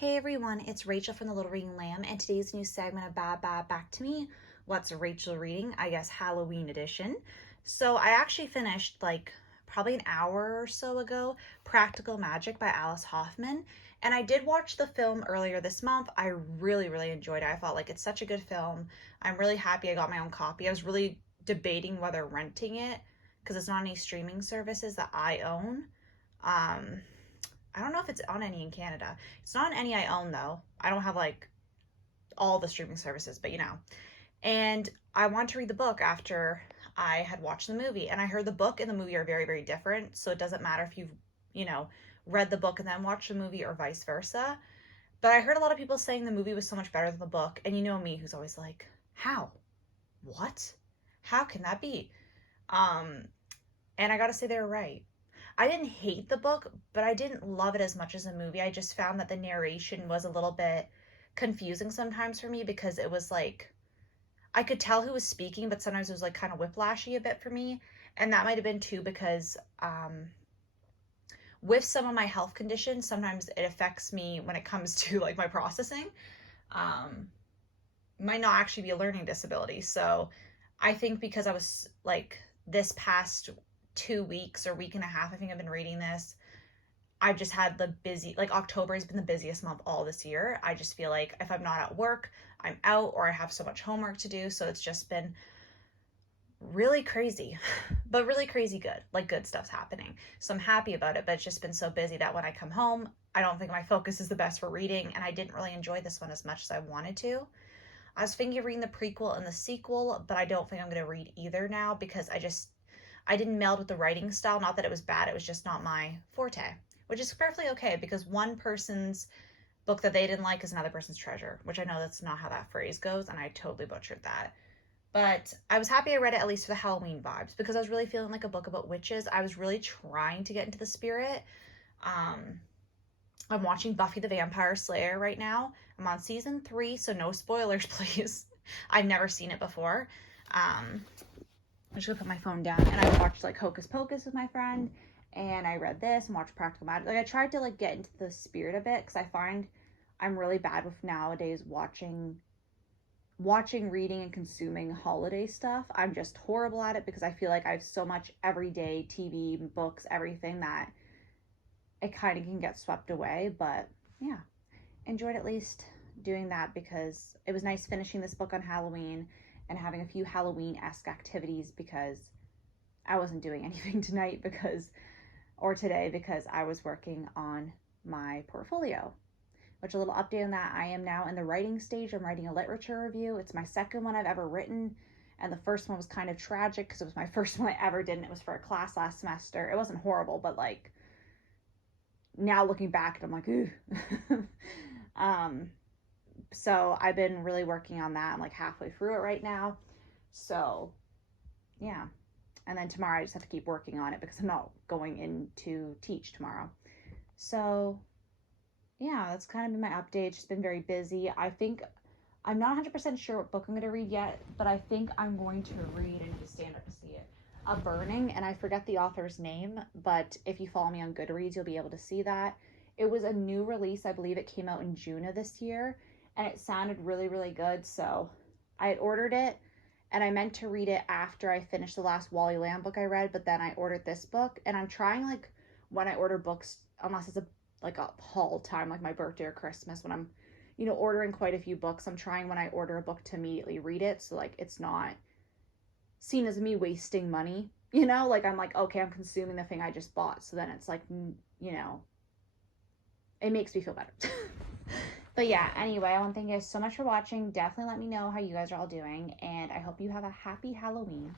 Hey everyone, it's Rachel from The Little Reading Lamb, and today's new segment of Bad Bad Back to Me. What's Rachel reading? I guess Halloween edition. So I actually finished probably an hour or so ago, Practical Magic by Alice Hoffman. And I did watch the film earlier this month. I really enjoyed it. I felt like it's such a good film. I'm really happy I got my own copy. I was really debating whether renting it because it's not any streaming services that I own. Um, I don't know if it's on any in Canada. It's not on any I own though. I don't have all the streaming services, but you know. And I wanted to read the book after I had watched the movie. And I heard the book and the movie are very different. So it doesn't matter if you've read the book and then watched the movie or vice versa. But I heard a lot of people saying the movie was so much better than the book. And you know me, who's always like, how? What? How can that be? Um, and I gotta say they were right. I didn't hate the book, but I didn't love it as much as the movie. I just found that the narration was a little bit confusing sometimes for me because it was like I could tell who was speaking, but sometimes it was like kind of whiplashy a bit for me. And that might have been too because with some of my health conditions, sometimes it affects me when it comes to like my processing. Um, might not actually be a learning disability. So I think because I was like this past 2 weeks or week and a half, I think I've been reading this. I've just had the busy, like October has been the busiest month all this year. I just feel like if I'm not at work, I'm out or I have so much homework to do. So it's just been really crazy, but really crazy good. Like good stuff's happening. So I'm happy about it, but it's just been so busy that when I come home, I don't think my focus is the best for reading. And I didn't really enjoy this one as much as I wanted to. I was thinking of reading the prequel and the sequel, but I don't think I'm going to read either now because I didn't meld with the writing style. Not that it was bad, it was just not my forte, which is perfectly okay because one person's book that they didn't like is another person's treasure, which I know that's not how that phrase goes, and I totally butchered that. But I was happy I read it at least for the Halloween vibes because I was really feeling like a book about witches. I was really trying to get into the spirit. Um, I'm watching Buffy the Vampire Slayer right now. I'm on season 3, so no spoilers, please. I've never seen it before. I'm just gonna put my phone down, and I watched like Hocus Pocus with my friend, and I read this and watched Practical Magic. Like I tried to like get into the spirit of it because I find I'm really bad with nowadays watching, reading, and consuming holiday stuff. I'm just horrible at it because I feel like I have so much everyday TV, books, everything that it kind of can get swept away. But yeah, enjoyed at least doing that because it was nice finishing this book on Halloween and having a few Halloween-esque activities because I wasn't doing anything tonight or today because I was working on my portfolio. Which a little update on that, I am now in the writing stage. I'm writing a literature review. It's my second one I've ever written. And the first one was kind of tragic because it was my first one I ever did and it was for a class last semester. It wasn't horrible, but like now looking back, I'm like, ooh. um, so I've been really working on that. I'm like halfway through it right now. So yeah. And then tomorrow I just have to keep working on it because I'm not going in to teach tomorrow. So yeah, that's kind of been my update. It's just been very busy. I think I'm not 100% sure what book I'm going to read yet, but I think I'm going to read, and to stand up to see it, A Burning, and I forget the author's name, but if you follow me on Goodreads, you'll be able to see that. It was a new release. I believe it came out in June of this year, and it sounded really good, so I had ordered it, and I meant to read it after I finished the last Wally Lamb book I read, but then I ordered this book, and I'm trying, like, when I order books, unless it's a haul time, like my birthday or Christmas, when I'm ordering quite a few books, I'm trying when I order a book to immediately read it, so like it's not seen as me wasting money, like I'm like, okay, I'm consuming the thing I just bought, so then it's like, it makes me feel better. But yeah, anyway, I want to thank you guys so much for watching. Definitely let me know how you guys are all doing, and I hope you have a happy Halloween.